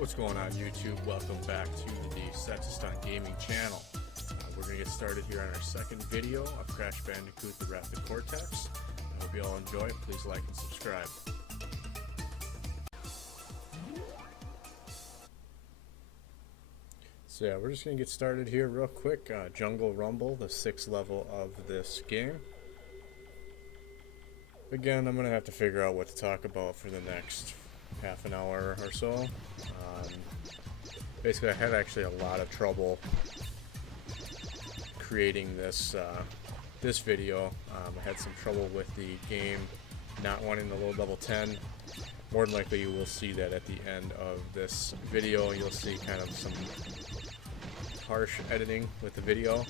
What's going on YouTube? Welcome back to the Sexist on Gaming channel. We're going to get started here on our second video of Crash Bandicoot the Wrath of Cortex. I hope you all enjoy it. Please like and subscribe. So yeah, we're just going to get started here real quick. Jungle Rumble, the 6th level of this game. Again, I'm going to have to figure out what to talk about for the next half an hour or so. Basically, I had actually a lot of trouble creating this this video. I had some trouble with the game not wanting to load level 10. More than likely, you will see that at the end of this video. You'll see kind of some harsh editing with the video.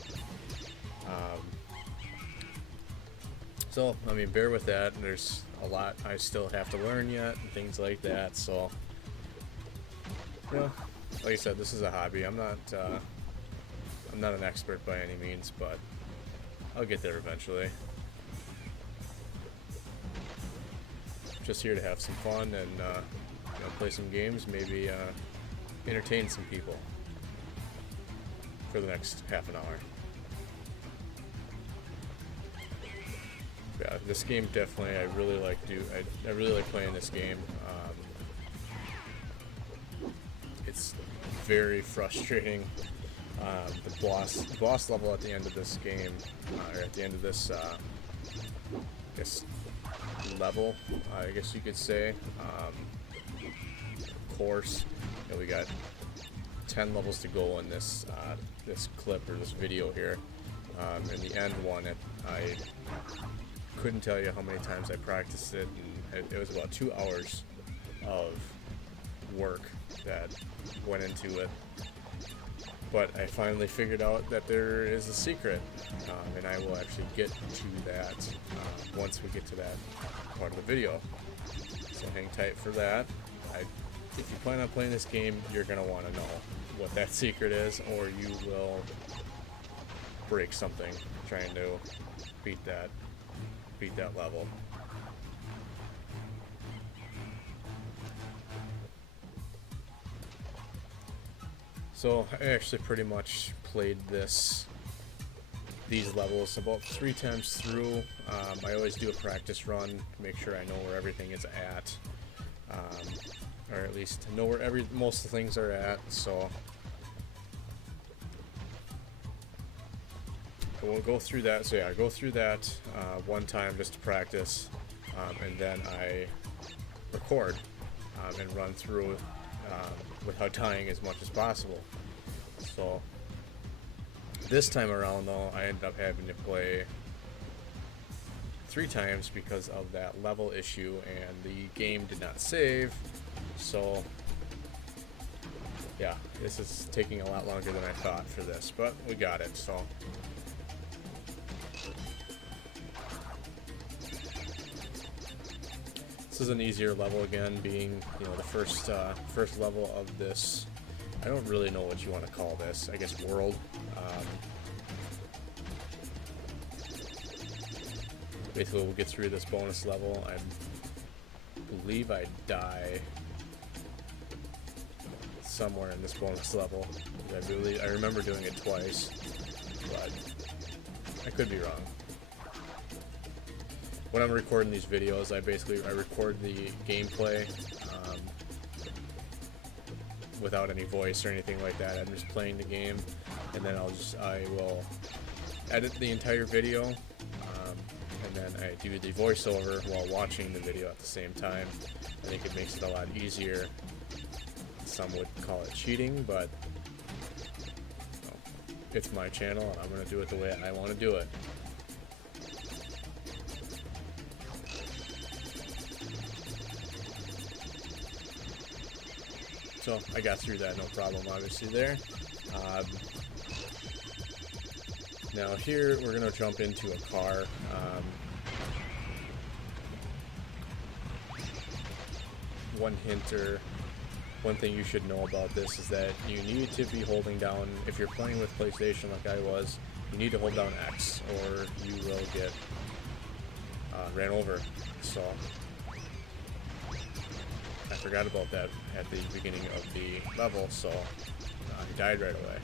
So, I mean, bear with that. There's a lot I still have to learn yet and things like that. So, you know, like I said, this is a hobby. I'm not an expert by any means, but I'll get there eventually. Just here to have some fun and you know, play some games, maybe entertain some people for the next half an hour. Yeah, this game definitely I really like playing this game. It's very frustrating. The boss level at the end of this game, or at the end of this level, I guess you could say, course. You know, we got 10 levels to go in this this clip or this video here. In the end one, I couldn't tell you how many times I practiced it, and it was about 2 hours of work that went into it. But I finally figured out that there is a secret, and I will actually get to that once we get to that part of the video. So hang tight for that. If you plan on playing this game, you're going to want to know what that secret is, or you will break something trying to beat that level. So I actually pretty much played these levels about 3 times through. I always do a practice run to make sure I know where everything is at, or at least know where most of the things are at. So we'll go through that. So yeah, I go through that one time just to practice, and then I record and run through without dying as much as possible. So this time around, though, I ended up having to play 3 times because of that level issue, and the game did not save. So yeah, this is taking a lot longer than I thought for this, but we got it. So this is an easier level, again, being, you know, the first level of this. I don't really know what you want to call this. I guess world. Basically, we'll get through this bonus level. I believe I die somewhere in this bonus level. I remember doing it twice, but I could be wrong. When I'm recording these videos, I record the gameplay without any voice or anything like that. I'm just playing the game, and then I will edit the entire video, and then I do the voiceover while watching the video at the same time. I think it makes it a lot easier. Some would call it cheating, but you know, it's my channel, and I'm going to do it the way I want to do it. So I got through that, no problem, obviously, there. Now here, we're going to jump into a car. One thing you should know about this is that you need to be holding down, if you're playing with PlayStation like I was, you need to hold down X, or you will get ran over. So I forgot about that at the beginning of the level, so I died right away.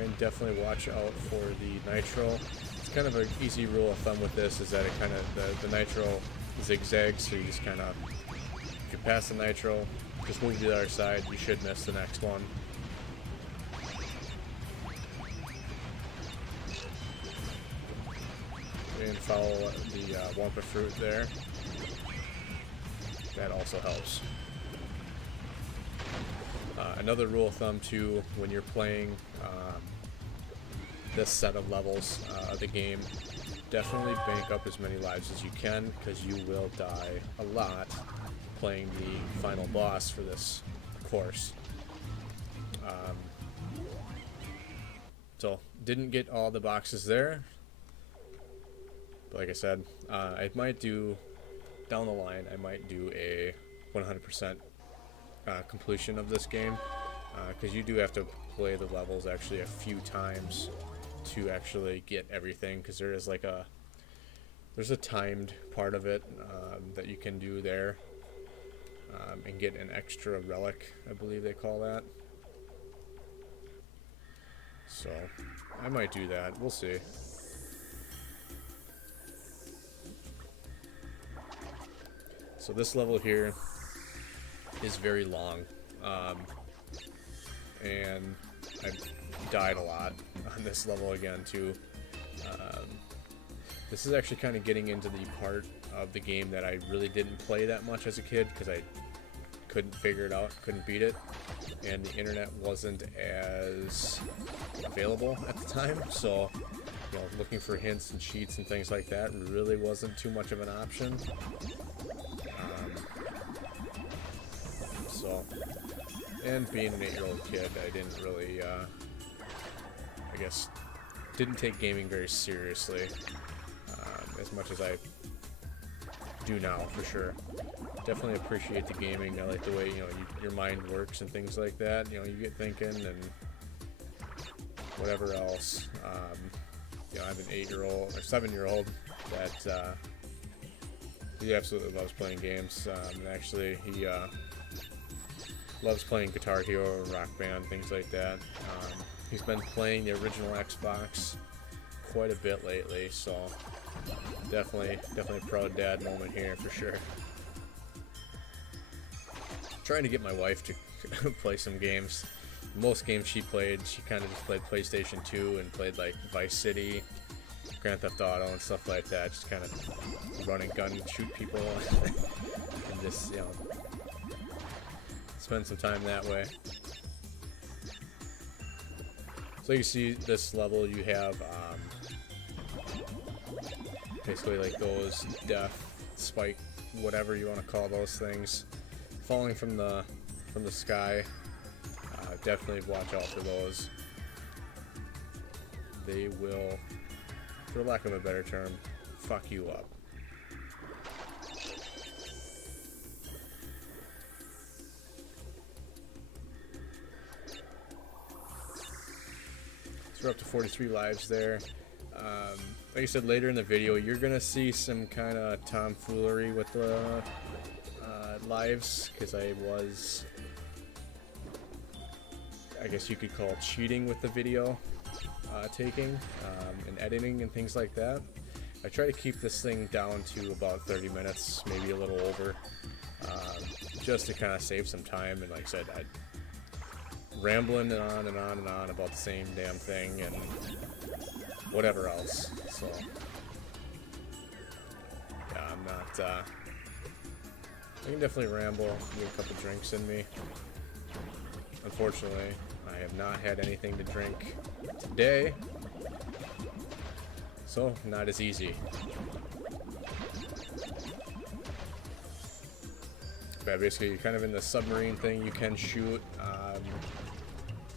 And definitely watch out for the nitro. It's kind of an easy rule of thumb with this, is that it kind of, the nitro zigzags, so you just kind of, if you pass the nitro, just move to the other side, you should miss the next one. And follow the Wumpa fruit there. That also helps. Another rule of thumb too, when you're playing this set of levels of the game, definitely bank up as many lives as you can, because you will die a lot playing the final boss for this course. So didn't get all the boxes there, but like I said, I might do down the line, I might do a 100% completion of this game, because you do have to play the levels actually a few times to actually get everything, because there is like there's a timed part of it that you can do there, and get an extra relic, I believe they call that. So I might do that, we'll see. So this level here is very long, and I've died a lot on this level again too. This is actually kind of getting into the part of the game that I really didn't play that much as a kid, because I couldn't figure it out, couldn't beat it, and the internet wasn't as available at the time, so you know, looking for hints and cheats and things like that really wasn't too much of an option. And being an 8-year-old kid, I didn't really, I guess, didn't take gaming very seriously, as much as I do now, for sure. Definitely appreciate the gaming. I like the way, you know, your mind works and things like that. You know, you get thinking and whatever else. You know, I have an 8-year-old or 7-year-old that he absolutely loves playing games. And actually, he loves playing Guitar Hero, Rock Band, things like that. He's been playing the original Xbox quite a bit lately, so definitely a proud dad moment here for sure. Trying to get my wife to play some games. Most games she played, she kind of just played PlayStation 2 and played like Vice City, Grand Theft Auto and stuff like that. Just kind of run and gun and shoot people and just, you know, spend some time that way. So you see this level, you have basically like those death, spike, whatever you want to call those things, falling from the sky. Definitely watch out for those. They will, for lack of a better term, fuck you up. We're up to 43 lives there. Like I said, later in the video, you're gonna see some kind of tomfoolery with the lives, because I was, I guess you could call it cheating with the video taking and editing and things like that. I try to keep this thing down to about 30 minutes, maybe a little over, just to kind of save some time. And like I said, I rambling on and on and on about the same damn thing and whatever else. So yeah, I'm not I can definitely ramble, get a couple drinks in me. Unfortunately, I have not had anything to drink today, so not as easy. But basically, you're kind of in the submarine thing. You can shoot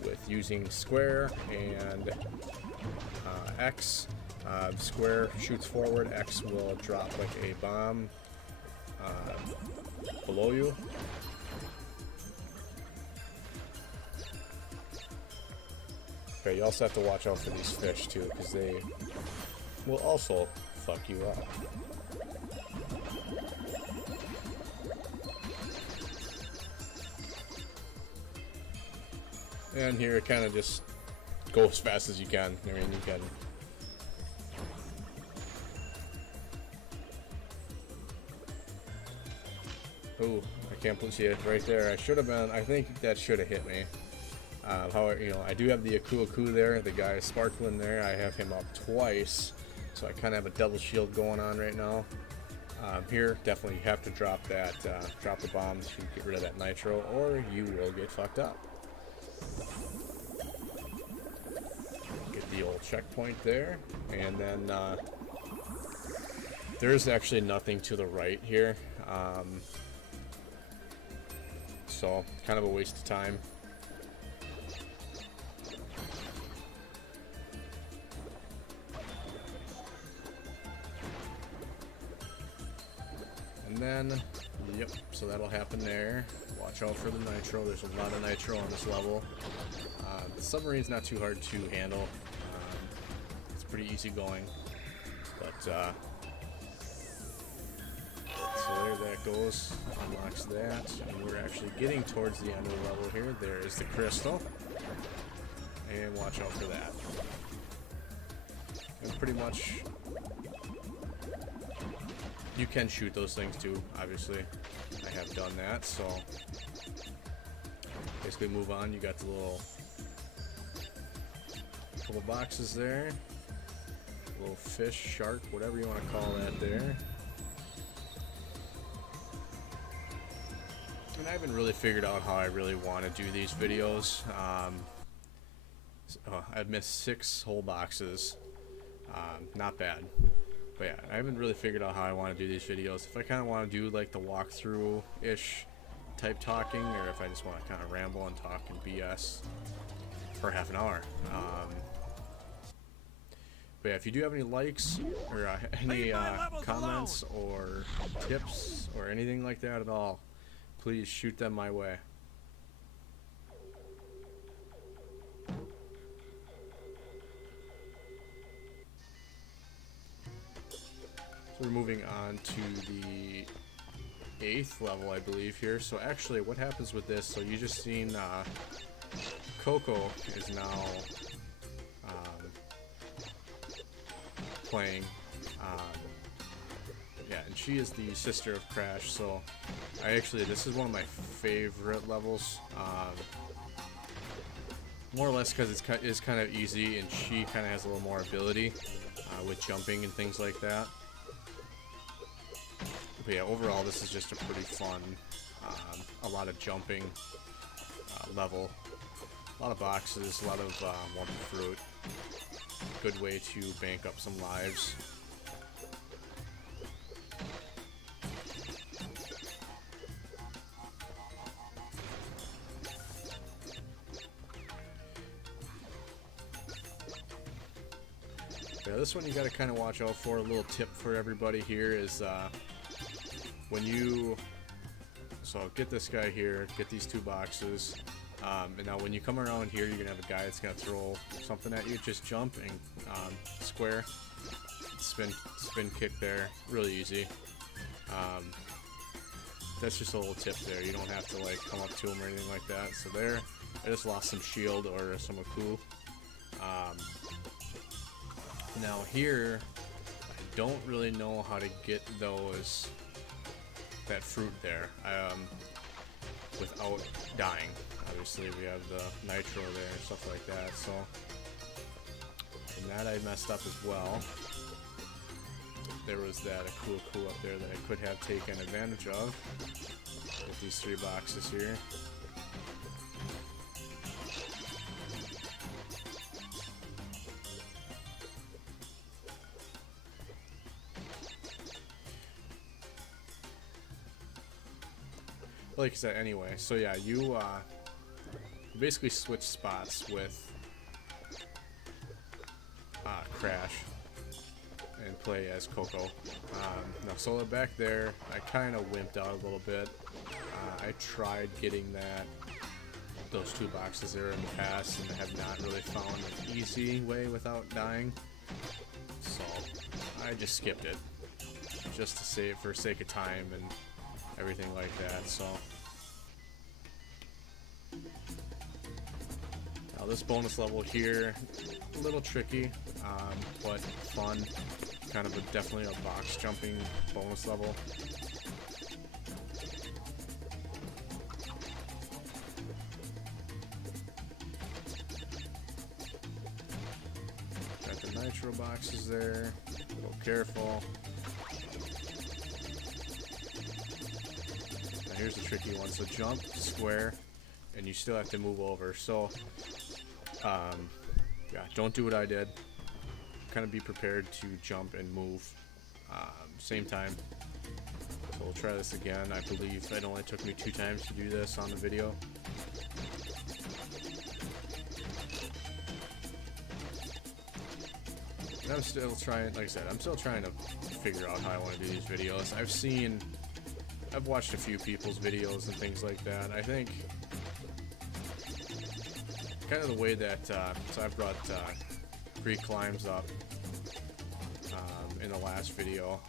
with using square and X. Square shoots forward, X will drop like a bomb below you. Okay, you also have to watch out for these fish too, because they will also fuck you up. And here, kind of just go as fast as you can. I mean, you can. Ooh, I can't see it right there. I should have been. I think that should have hit me. However, you know, I do have the Aku there. The guy is sparkling there. I have him up twice, so I kind of have a double shield going on right now. Here, definitely have to drop that, drop the bombs to get rid of that nitro, or you will get fucked up. Get the old checkpoint there, and then there's actually nothing to the right here, so kind of a waste of time. And then, yep, so that'll happen there. Watch out for the nitro. There's a lot of nitro on this level. The submarine's not too hard to handle. It's pretty easy going. But, so there that goes. Unlocks that. And we're actually getting towards the end of the level here. There is the crystal. And watch out for that. And pretty much, you can shoot those things too, obviously. I have done that, so basically move on. You got the little couple boxes there. Little fish, shark, whatever you want to call that there. And I haven't really figured out how I really want to do these videos. I've missed 6 whole boxes. Not bad. But yeah, I haven't really figured out how I want to do these videos. If I kind of want to do like the walkthrough-ish type talking, or if I just want to kind of ramble and talk and BS for half an hour. But yeah, if you do have any likes or any comments or tips or anything like that at all, please shoot them my way. So we're moving on to the 8th level, I believe, here. So actually, what happens with this, so you just seen Coco is now playing. Yeah, and she is the sister of Crash, so this is one of my favorite levels. More or less because it's kind of easy, and she kind of has a little more ability with jumping and things like that. But yeah, overall this is just a pretty fun, a lot of jumping level, a lot of boxes, a lot of wonderful fruit. Good way to bank up some lives. Yeah, this one you got to kind of watch out for. A little tip for everybody here is when you, so get this guy here, get these 2 boxes, and now when you come around here, you're gonna have a guy that's gonna throw something at you. Just jump and square, spin kick there, really easy. That's just a little tip there. You don't have to like come up to him or anything like that. So there, I just lost some shield or some Aku. Now here, I don't really know how to get that fruit there without dying. Obviously we have the nitro there and stuff like that, so, and that I messed up as well. There was that Aku up there that I could have taken advantage of with these 3 boxes here. Like I said, anyway, so yeah, you basically switch spots with Crash and play as Coco. Now, so back there, I kind of wimped out a little bit. I tried getting those 2 boxes there in the past, and I have not really found an easy way without dying. So I just skipped it, just to save for sake of time and everything like that. So Now this bonus level here, a little tricky, but fun. Kind of definitely a box jumping bonus level. Got the nitro boxes there, a little careful. Now here's the tricky one, so jump, square, and you still have to move over. So, yeah, don't do what I did. Kind of be prepared to jump and move same time. So we'll try this again. I believe it only took me 2 times to do this on the video. And I'm still trying, like I said, I'm still trying to figure out how I want to do these videos. I've watched a few people's videos and things like that. I think kind of the way that, so I've brought Creek Climbs up in the last video,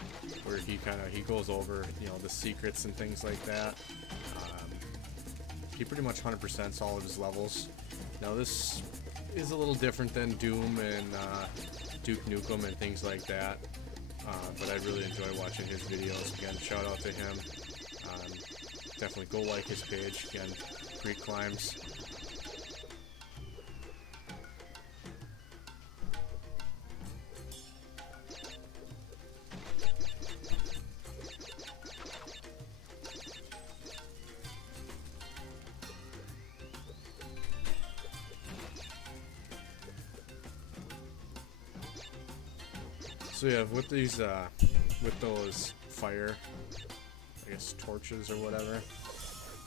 where he goes over, you know, the secrets and things like that. He pretty much 100%s all of his levels. Now this is a little different than Doom and Duke Nukem and things like that, but I really enjoy watching his videos. Again, shout out to him. Definitely go like his page. Again, Creek Climbs. So yeah, with these, with those fire, I guess torches or whatever,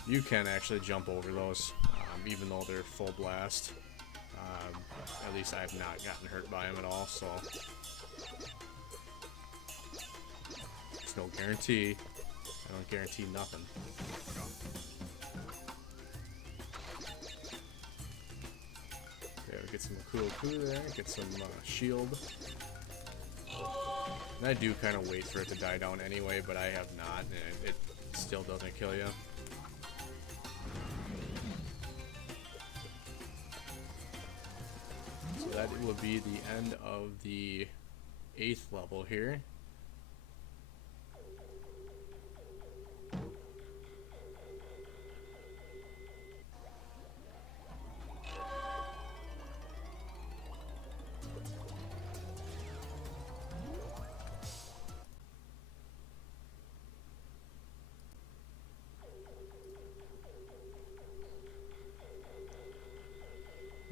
you can actually jump over those, even though they're full blast. At least I have not gotten hurt by them at all, so there's no guarantee. I don't guarantee nothing. Okay, we get some cool there, get some shield. And I do kind of wait for it to die down anyway, but I have not, and it still doesn't kill you. So that will be the end of the 8th level here.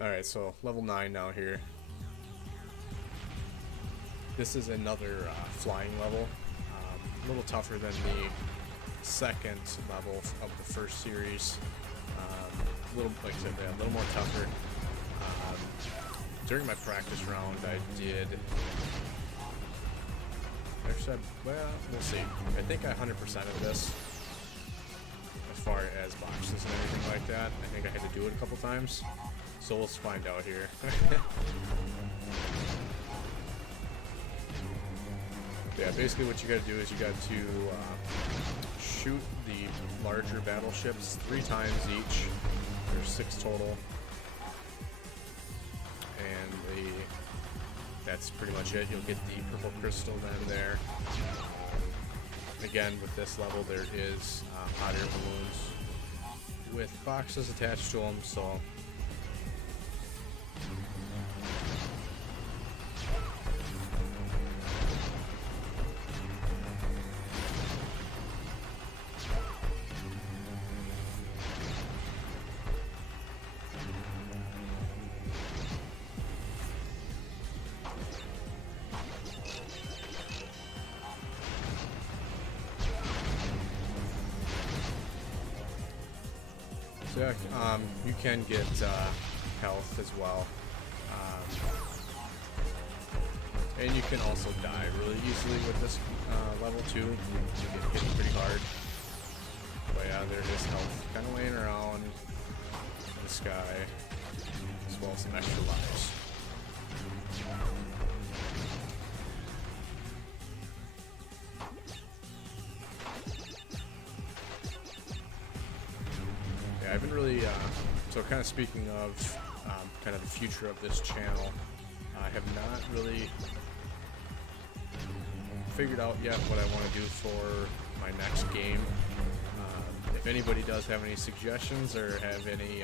Alright, so level 9 now here. This is another flying level. A little tougher than the 2nd level of the first series. A little, like I said, a little more tougher. During my practice round, I did... Actually, well, we'll see. I think I 100%ed this. As far as boxes and everything like that. I think I had to do it a couple times. So let's find out here. Yeah, basically what you gotta do is you got to shoot the larger battleships 3 times each. There's 6 total. And that's pretty much it. You'll get the purple crystal then there. Again, with this level there is hot air balloons with boxes attached to them, so yeah, you can get health as well, and you can also die really easily with this level 2. You get hit pretty hard, but yeah, there is health kind of laying around in the sky, as well as some extra lives. I haven't really So kind of speaking of kind of the future of this channel, I have not really figured out yet what I want to do for my next game. If anybody does have any suggestions or have any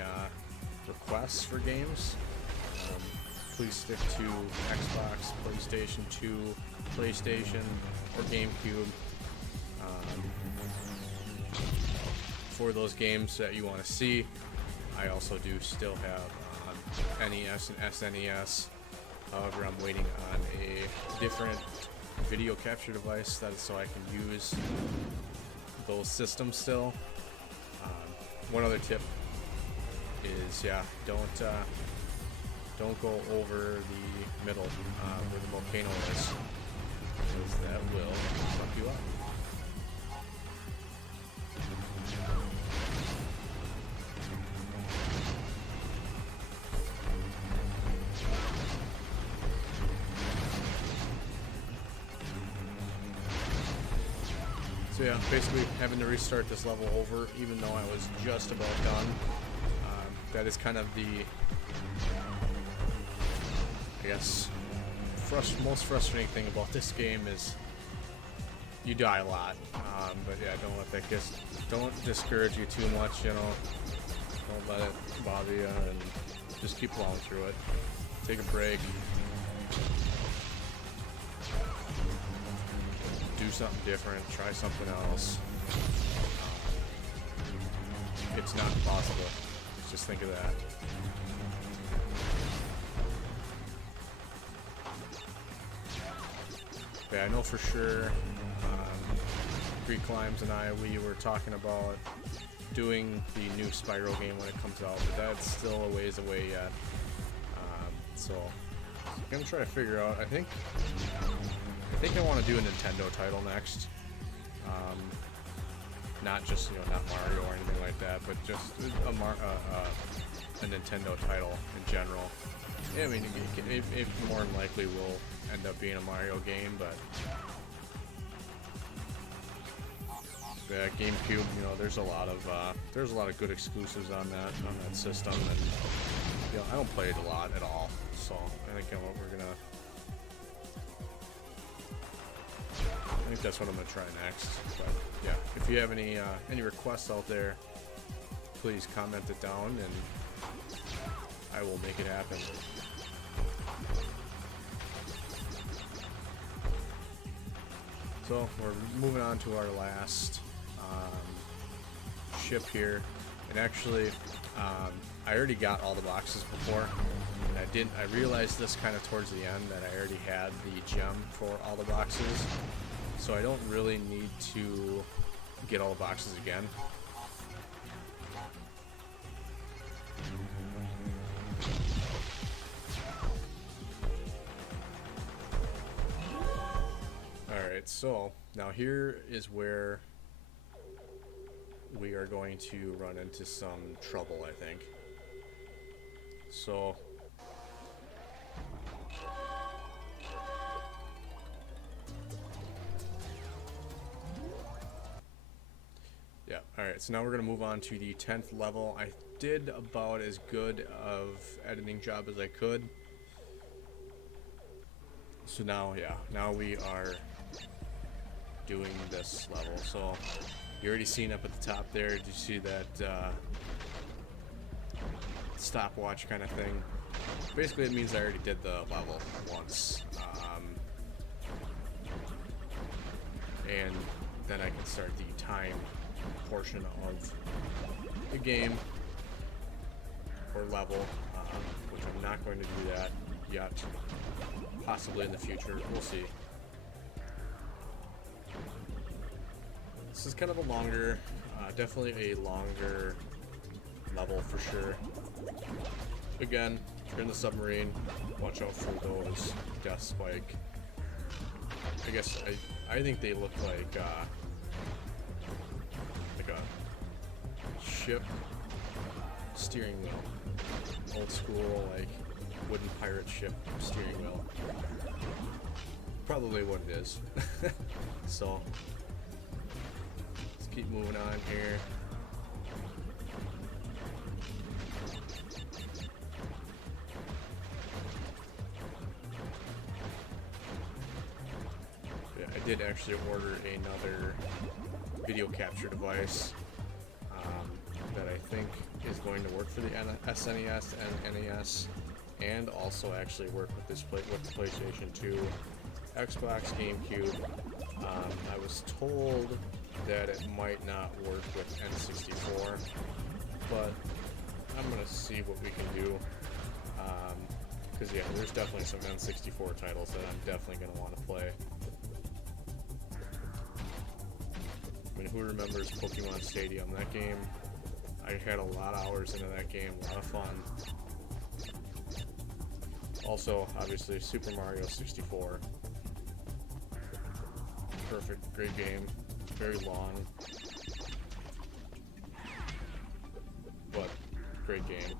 requests for games, please stick to Xbox, PlayStation 2, PlayStation, or GameCube. For those games that you want to see, I also do still have NES and SNES. However, I'm waiting on a different video capture device that is so I can use those systems still. One other tip is, yeah, don't go over the middle where the volcano is, because that will fuck you up. So yeah, basically having to restart this level over, even though I was just about done. That is kind of the, I guess, most frustrating thing about this game is you die a lot. But yeah, don't let that don't discourage you too much, you know. Don't let it bother you, and just keep plowing through it. Take a break. Do something different, try something else. It's not impossible. Just think of that. But I know for sure Greek Climbs and we were talking about doing the new Spyro game when it comes out, but that's still a ways away yet. So I'm gonna try to figure out, I think I want to do a Nintendo title next. Not just, you know, not Mario or anything like that, but just a Nintendo title in general. Yeah, I mean, it more than likely will end up being a Mario game, but yeah, GameCube, you know, there's a lot of good exclusives on that system, and you know, I don't play it a lot at all, so I think I think that's what I'm gonna try next. But yeah, if you have any requests out there, please comment it down, and I will make it happen. So we're moving on to our last ship here, and actually, I already got all the boxes before, and I realized this kind of towards the end that I already had the gem for all the boxes. So I don't really need to get all the boxes again. Alright, so now here is where we are going to run into some trouble, I think. So yeah, alright, so now we're going to move on to the 10th level. I did about as good of editing job as I could. So now, yeah, now we are doing this level. So you already seen up at the top there, did you see that stopwatch kind of thing? Basically it means I already did the level once. And then I can start the time portion of the game or level, which I'm not going to do that yet. Possibly in the future, we'll see. This is kind of a longer, definitely a longer level for sure. Again, if you're in the submarine, watch out for those death spike. I guess I think they look like a ship steering wheel, old school like wooden pirate ship steering wheel. Probably what it is. So let's keep moving on here. did actually order another video capture device that I think is going to work for the SNES and NES, and also actually work with this with the PlayStation 2, Xbox, GameCube. I was told that it might not work with N64, but I'm gonna see what we can do. Because yeah, there's definitely some N64 titles that I'm definitely gonna want to play. I mean, who remembers Pokemon Stadium? That game, I had a lot of hours into that game, a lot of fun. Also, obviously, Super Mario 64. Perfect, great game, very long, but great game.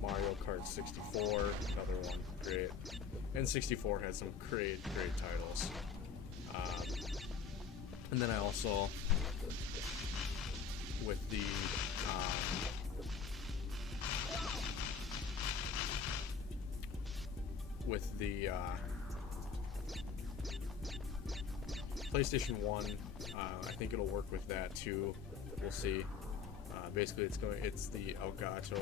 Mario Kart 64, another one, great. N64 had some great titles. And then I also, with the PlayStation 1, I think it'll work with that too. We'll see. Basically, it's the Elgato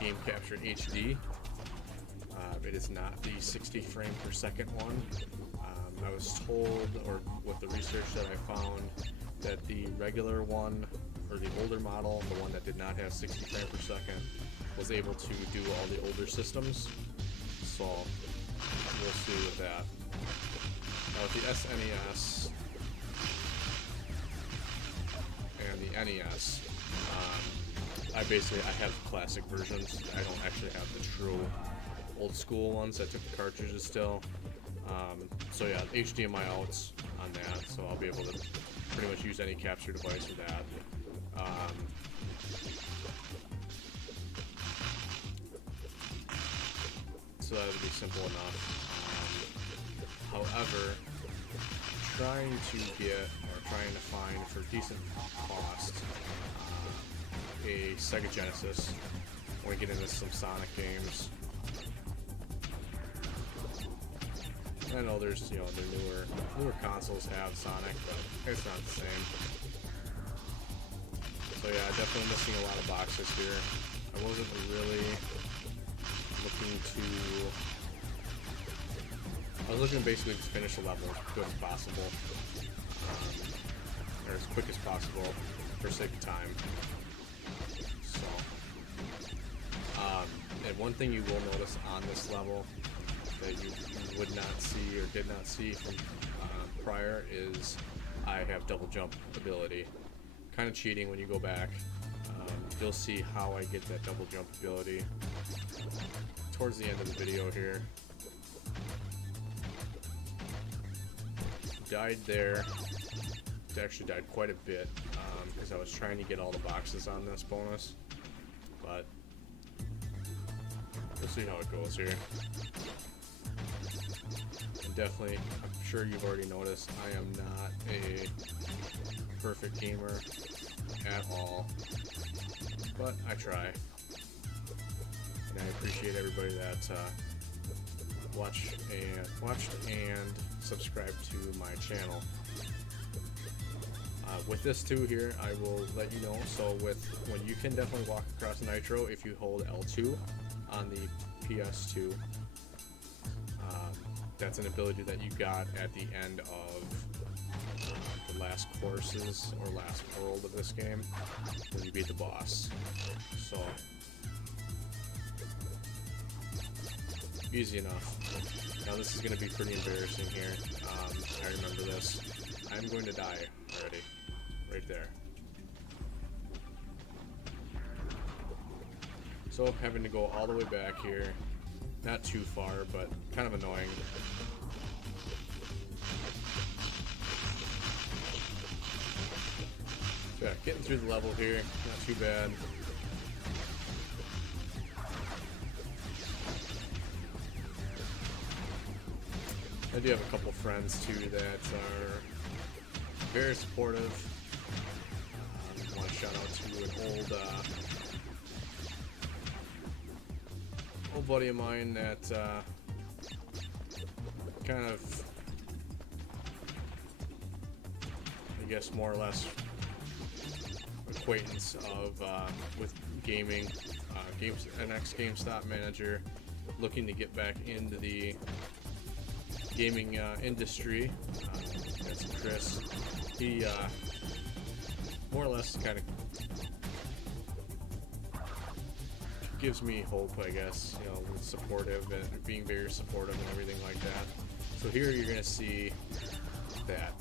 Game Capture HD. It is not the 60 frame per second one. I was told, or with the research that I found, that the regular one, or the older model, the one that did not have 60 frames per second, was able to do all the older systems. So we'll see with that. Now with the SNES and the NES, I have classic versions. I don't actually have the true old school ones that took the cartridges still. So yeah, HDMI outs on that, so I'll be able to pretty much use any capture device with that. So that would be simple enough. However, trying to find for decent cost a Sega Genesis when we get into some Sonic games. I know there's, the newer consoles have Sonic, but it's not the same. So yeah, definitely missing a lot of boxes here. I wasn't really looking to... I was looking to basically just finish the level as good as possible. Or as quick as possible, for sake of time. So... and one thing you will notice on this level that you would not see or did not see from prior is I have double jump ability. Kind of cheating when you go back. You'll see how I get that double jump ability towards the end of the video here. Died there. Actually died quite a bit because I was trying to get all the boxes on this bonus, but we'll see how it goes here. And definitely, I'm sure you've already noticed, I am not a perfect gamer at all, but I try. And I appreciate everybody that watched and subscribed to my channel. With this too here, I will let you know, so when you can definitely walk across Nitro if you hold L2 on the PS2. That's an ability that you got at the end of the last courses or last world of this game when you beat the boss. So easy enough. Now this is going to be pretty embarrassing here. I remember this. I'm going to die already. Right there. So having to go all the way back here. Not too far, but kind of annoying. So yeah, getting through the level here, not too bad. I do have a couple friends too that are very supportive. I want to shout out to an old buddy of mine that kind of, I guess, more or less acquaintance of with gaming, an ex-GameStop manager looking to get back into the gaming industry. That's Chris. He more or less kind of gives me hope, I guess, you know, supportive and being very supportive and everything like that. So here you're gonna see that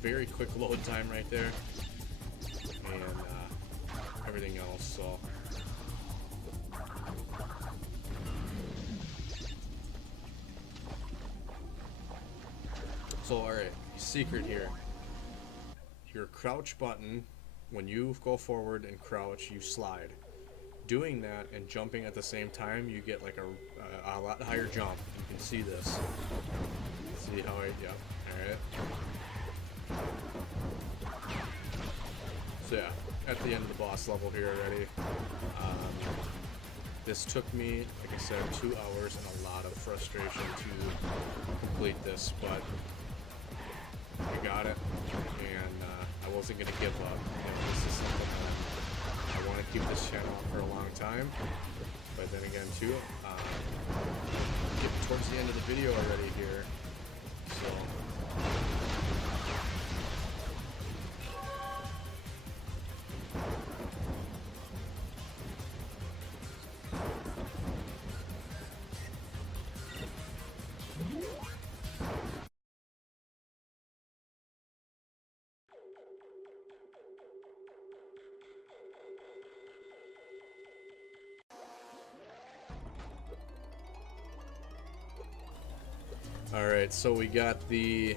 very quick load time right there, and everything else. So all right, secret here. Your crouch button, when you go forward and crouch, you slide. Doing that and jumping at the same time, you get like a lot higher jump. You can see this. See how yep, alright. So yeah, at the end of the boss level here already. This took me, like I said, 2 hours and a lot of frustration to complete this, but I got it, and I wasn't going to give up. And this is something that I want to keep this channel for a long time, but then again too, getting towards the end of the video already here, so alright, so we got the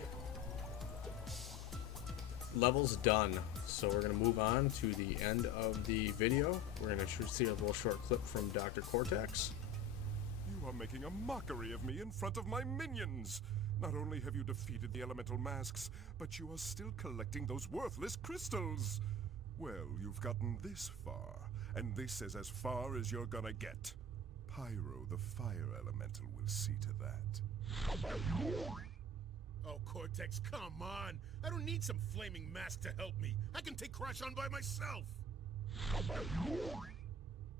levels done. So we're going to move on to the end of the video. We're going to see a little short clip from Dr. Cortex. You are making a mockery of me in front of my minions. Not only have you defeated the elemental masks, but you are still collecting those worthless crystals. Well, you've gotten this far, and this is as far as you're gonna get. Pyro, the fire elemental, will see to that. Oh, Cortex, come on! I don't need some flaming mask to help me. I can take Crash on by myself!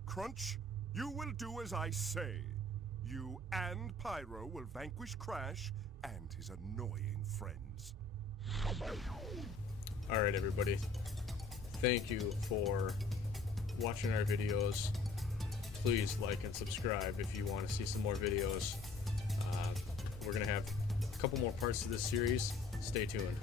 Crunch, you will do as I say. You and Pyro will vanquish Crash and his annoying friends. Alright everybody, thank you for watching our videos. Please like and subscribe if you want to see some more videos. We're going to have a couple more parts of this series. Stay tuned.